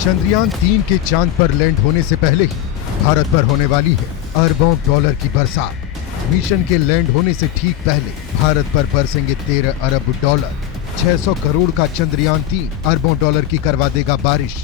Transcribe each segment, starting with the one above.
चंद्रयान-3 के चांद पर लैंड होने से पहले ही भारत पर होने वाली है अरबों डॉलर की बरसात। मिशन के लैंड होने से ठीक पहले भारत पर बरसेंगे 13 अरब डॉलर। 600 करोड़ का चंद्रयान-3 अरबों डॉलर की करवा देगा बारिश।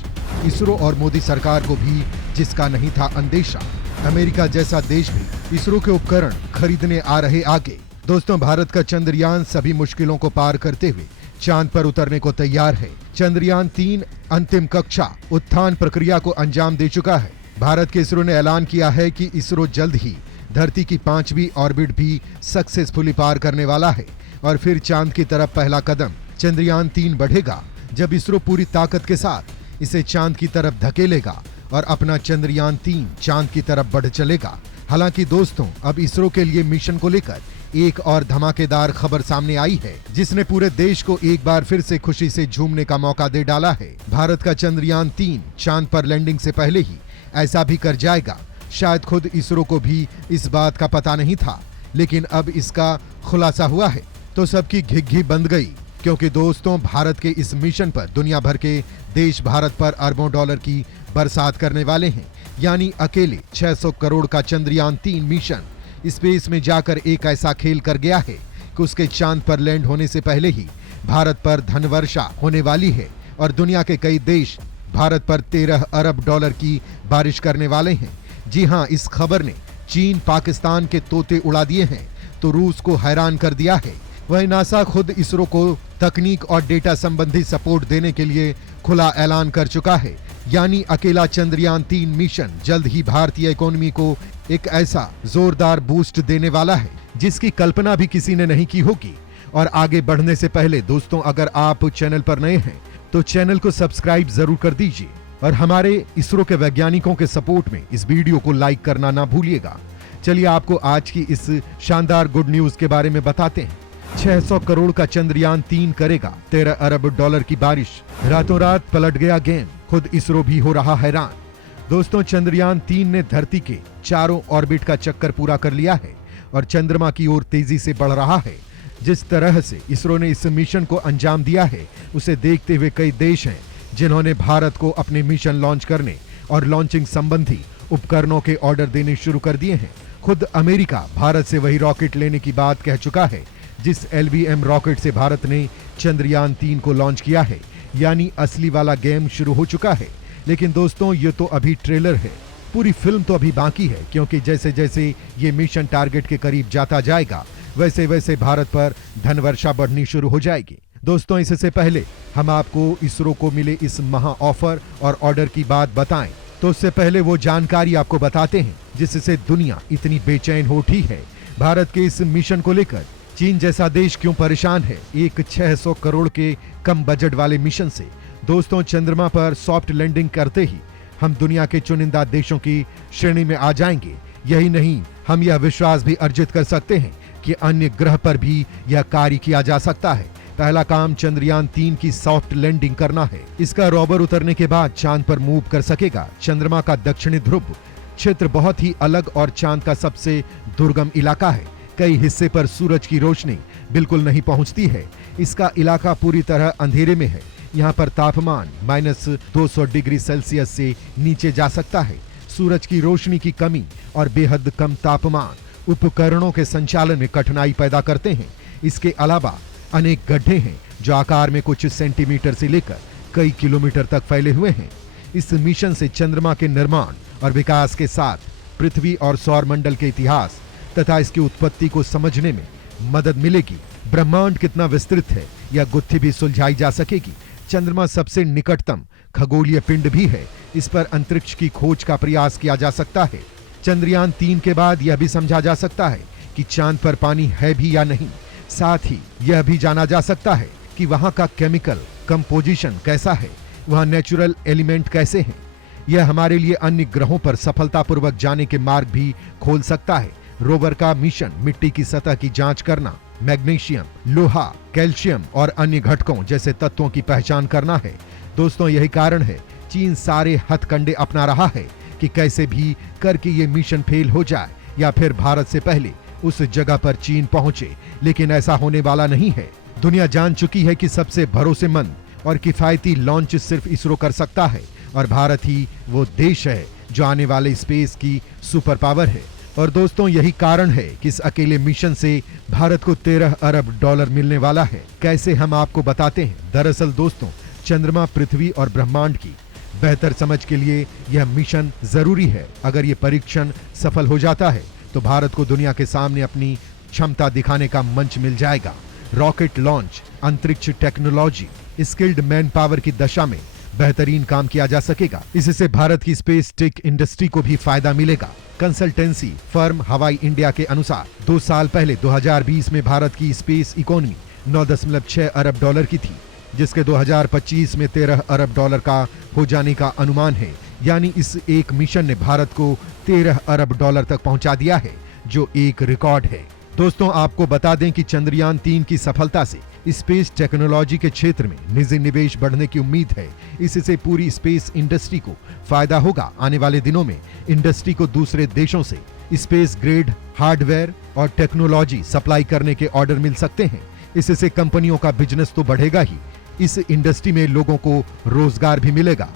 इसरो और मोदी सरकार को भी जिसका नहीं था अंदेशा। अमेरिका जैसा देश भी इसरो के उपकरण खरीदने आ रहे आगे। दोस्तों, भारत का चंद्रयान सभी मुश्किलों को पार करते हुए चांद पर उतरने को तैयार है। चंद्रयान-3 अंतिम कक्षा उत्थान प्रक्रिया को अंजाम दे चुका है। भारत के इसरो ने ऐलान किया है कि इसरो जल्द ही धरती की 5वीं ऑर्बिट भी सक्सेसफुली पार करने वाला है और फिर चांद की तरफ पहला कदम चंद्रयान-3 बढ़ेगा, जब इसरो पूरी ताकत के साथ इसे चांद की तरफ धकेलेगा और अपना चंद्रयान-3 चांद की तरफ बढ़ चलेगा। हालांकि दोस्तों, अब इसरो के लिए मिशन को लेकर एक और धमाकेदार खबर सामने आई है, जिसने पूरे देश को एक बार फिर से खुशी से झूमने का मौका दे डाला है। भारत का चंद्रयान-3 चांद पर लैंडिंग से पहले ही ऐसा भी कर जाएगा। शायद खुद इसरो को भी इस बात का पता नहीं था, लेकिन अब इसका खुलासा हुआ है तो सबकी घिघी बंद गई, क्योंकि दोस्तों, भारत के इस मिशन पर दुनिया भर के देश भारत पर अरबों डॉलर की बरसात करने वाले हैं। यानी अकेले 600 करोड़ का चंद्रयान-3 मिशन स्पेस में जाकर एक ऐसा खेल कर गया है कि उसके चांद पर लैंड होने से पहले ही भारत पर धनवर्षा होने वाली है और दुनिया के कई देश भारत पर 13 अरब डॉलर की बारिश करने वाले हैं। जी हां, इस खबर ने चीन, पाकिस्तान के तोते उड़ा दिए हैं तो रूस को हैरान कर दिया है। वहीं नासा खुद इसरो को तकनीक और डेटा संबंधी सपोर्ट देने के लिए खुला ऐलान कर चुका है। यानी अकेला चंद्रयान-3 मिशन जल्द ही भारतीय इकोनॉमी को एक ऐसा जोरदार बूस्ट देने वाला है जिसकी कल्पना भी किसी ने नहीं की होगी। और आगे बढ़ने से पहले दोस्तों, अगर आप चैनल पर नए हैं तो चैनल को सब्सक्राइब जरूर कर दीजिए और हमारे इसरो के वैज्ञानिकों के सपोर्ट में इस वीडियो को लाइक करना ना भूलिएगा। चलिए आपको आज की इस शानदार गुड न्यूज के बारे में बताते हैं। 600 करोड़ का चंद्रयान-3 करेगा 13 अरब डॉलर की बारिश। रातों रात पलट गया गेम, खुद इसरो भी हो रहा हैरान। दोस्तों, चंद्रयान-3 ने धरती के चारों ऑर्बिट का चक्कर पूरा कर लिया है और चंद्रमा की ओर तेजी से बढ़ रहा है। जिस तरह से इसरो ने इस मिशन को अंजाम दिया है, उसे देखते हुए कई देश हैं जिन्होंने भारत को अपने मिशन लॉन्च करने और लॉन्चिंग संबंधी उपकरणों के ऑर्डर देने शुरू कर दिए हैं। खुद अमेरिका भारत से वही रॉकेट लेने की बात कह चुका है जिस LVM रॉकेट से भारत ने चंद्रयान-3 को लॉन्च किया है। यानी असली वाला गेम शुरू हो चुका है। लेकिन दोस्तों, ये तो अभी ट्रेलर है, पूरी फिल्म तो अभी बाकी है, क्योंकि जैसे जैसे ये मिशन टारगेट के करीब जाता जाएगा वैसे वैसे भारत पर धनवर्षा बढ़नी शुरू हो जाएगी। दोस्तों, इससे पहले हम आपको इसरो को मिले इस महा ऑफर और ऑर्डर की बात बताएं, तो उससे पहले वो जानकारी आपको बताते हैं जिससे दुनिया इतनी बेचैन हो उठी है। भारत के इस मिशन को लेकर चीन जैसा देश क्यों परेशान है एक 600 करोड़ के कम बजट वाले मिशन से। दोस्तों, चंद्रमा पर सॉफ्ट लैंडिंग करते ही हम दुनिया के चुनिंदा देशों की श्रेणी में आ जाएंगे। यही नहीं, हम यह विश्वास भी अर्जित कर सकते हैं कि अन्य ग्रह पर भी यह कार्य किया जा सकता है। पहला काम चंद्रयान-3 की सॉफ्ट लैंडिंग करना है। इसका रोवर उतरने के बाद चांद पर मूव कर सकेगा। चंद्रमा का दक्षिणी ध्रुव क्षेत्र बहुत ही अलग और चांद का सबसे दुर्गम इलाका है। कई हिस्से पर सूरज की रोशनी बिल्कुल नहीं पहुंचती है। इसका इलाका पूरी तरह अंधेरे में है। यहाँ पर तापमान -200 डिग्री सेल्सियस से नीचे जा सकता है। सूरज की रोशनी की कमी और बेहद कम तापमान उपकरणों के संचालन में कठिनाई पैदा करते हैं। इसके अलावा अनेक गड्ढे हैं जो आकार में कुछ सेंटीमीटर से लेकर कई किलोमीटर तक फैले हुए हैं। इस मिशन से चंद्रमा के निर्माण और विकास के साथ पृथ्वी और सौरमंडल के इतिहास तथा इसकी उत्पत्ति को समझने में मदद मिलेगी। ब्रह्मांड कितना विस्तृत है यह गुत्थी भी सुलझाई जा सकेगी। चंद्रमा सबसे निकटतम खगोलीय पिंड भी है। इस पर अंतरिक्ष की खोज का प्रयास किया जा सकता है। चंद्रयान-3 के बाद यह भी समझा जा सकता है कि चांद पर पानी है भी या नहीं। साथ ही यह भी जाना जा सकता है कि वहां का केमिकल कंपोजिशन कैसा है, वहां नेचुरल एलिमेंट कैसे हैं। यह हमारे लिए अन्य ग्रहों पर सफलतापूर्वक जाने के मार्ग भी खोल सकता है। रोवर का मिशन मिट्टी की सतह की जांच करना, मैग्नीशियम, लोहा, कैल्शियम और अन्य घटकों जैसे तत्वों की पहचान करना है। दोस्तों, यही कारण है चीन सारे हथकंडे अपना रहा है कि कैसे भी करके ये मिशन फेल हो जाए या फिर भारत से पहले उस जगह पर चीन पहुंचे। लेकिन ऐसा होने वाला नहीं है। दुनिया जान चुकी है कि सबसे भरोसेमंद और किफायती लॉन्च सिर्फ इसरो कर सकता है और भारत ही वो देश है जो आने वाले स्पेस की सुपर पावर है। और दोस्तों यही कारण है कि इस अकेले मिशन से भारत को 13 अरब डॉलर मिलने वाला है। कैसे, हम आपको बताते हैं। दरअसल दोस्तों, चंद्रमा, पृथ्वी और ब्रह्मांड की बेहतर समझ के लिए यह मिशन जरूरी है। अगर ये परीक्षण सफल हो जाता है तो भारत को दुनिया के सामने अपनी क्षमता दिखाने का मंच मिल जाएगा। रॉकेट लॉन्च, अंतरिक्ष टेक्नोलॉजी, स्किल्ड मैन पावर की दशा में बेहतरीन काम किया जा सकेगा। इससे भारत की स्पेस टेक इंडस्ट्री को भी फायदा मिलेगा। कंसल्टेंसी फर्म हवाई इंडिया के अनुसार 2 साल पहले 2020 में भारत की स्पेस इकोनॉमी 9.6 अरब डॉलर की थी, जिसके 2025 में 13 अरब डॉलर का हो जाने का अनुमान है। यानी इस एक मिशन ने भारत को 13 अरब डॉलर तक पहुंचा दिया है, जो एक रिकॉर्ड है। दोस्तों आपको बता दें कि चंद्रयान 3 की सफलता से स्पेस टेक्नोलॉजी के क्षेत्र में निजी निवेश बढ़ने की उम्मीद है। इससे पूरी स्पेस इंडस्ट्री को फायदा होगा। आने वाले दिनों में इंडस्ट्री को दूसरे देशों से स्पेस ग्रेड हार्डवेयर और टेक्नोलॉजी सप्लाई करने के ऑर्डर मिल सकते हैं। इससे कंपनियों का बिजनेस तो बढ़ेगा ही, इस इंडस्ट्री में लोगों को रोजगार भी मिलेगा।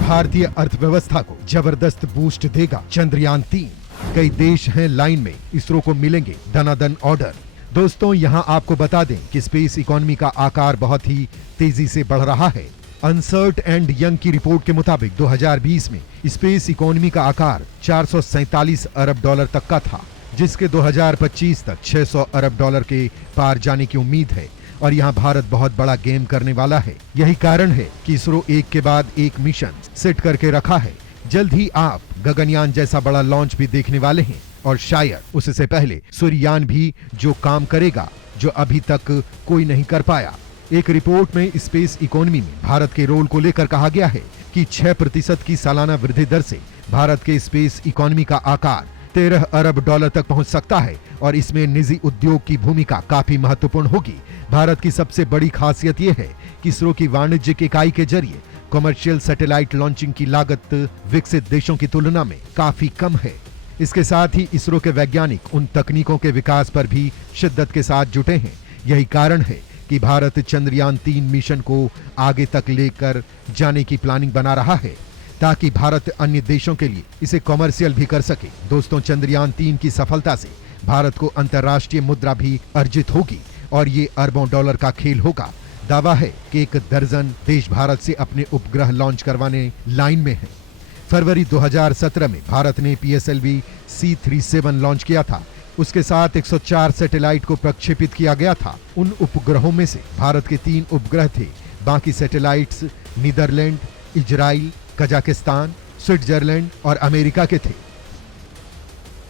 भारतीय अर्थव्यवस्था को जबरदस्त बूस्ट देगा चंद्रयान 3। कई देश हैं लाइन में, इसरो को मिलेंगे धनाधन ऑर्डर। दोस्तों यहां आपको बता दें कि स्पेस इकोनॉमी का आकार बहुत ही तेजी से बढ़ रहा है। अनसर्ट एंड यंग की रिपोर्ट के मुताबिक 2020 में स्पेस इकोनॉमी का आकार 447 अरब डॉलर तक का था, जिसके 2025 तक 600 अरब डॉलर के पार जाने की उम्मीद है। और यहाँ भारत बहुत बड़ा गेम करने वाला है। यही कारण है कि इसरो एक के बाद एक मिशन सेट करके रखा है। जल्द ही आप गगनयान जैसा बड़ा लॉन्च भी देखने वाले हैं, और शायद उससे पहले सूर्ययान भी जो काम करेगा जो अभी तक कोई नहीं कर पाया। एक रिपोर्ट में स्पेस इकोनॉमी में भारत के रोल को लेकर कहा गया है कि 6% की सालाना वृद्धि दर से भारत के स्पेस इकोनॉमी का आकार 13 अरब डॉलर तक पहुंच सकता है, और इसमें निजी उद्योग की भूमिका काफी महत्वपूर्ण होगी। भारत की सबसे बड़ी खासियत यह है कि इसरो की वाणिज्यिक इकाई के जरिए कमर्शियल सैटेलाइट लॉन्चिंग की लागत विकसित देशों की तुलना में काफी कम है। इसके साथ ही इसरो के वैज्ञानिक उन तकनीकों के विकास पर भी शिद्दत के साथ जुटे हैं। यही कारण है कि भारत चंद्रयान 3 मिशन को आगे तक लेकर जाने की प्लानिंग बना रहा है, ताकि भारत अन्य देशों के लिए इसे कमर्शियल भी कर सके। दोस्तों चंद्रयान 3 की सफलता से भारत को अंतर्राष्ट्रीय मुद्रा भी अर्जित होगी, और ये अरबों डॉलर का खेल होगा। दावा है कि 1 दर्जन देश भारत से अपने उपग्रह लॉन्च करवाने लाइन में हैं। फरवरी 2017 में भारत ने PSLV C-37 लॉन्च किया था। उसके साथ 104 सैटेलाइट को प्रक्षेपित किया गया था। उन उपग्रहों में से भारत के 3 उपग्रह थे। बाकी satellites Netherlands, Israel, Kazakhstan, Switzerland और अमेरिका के थे।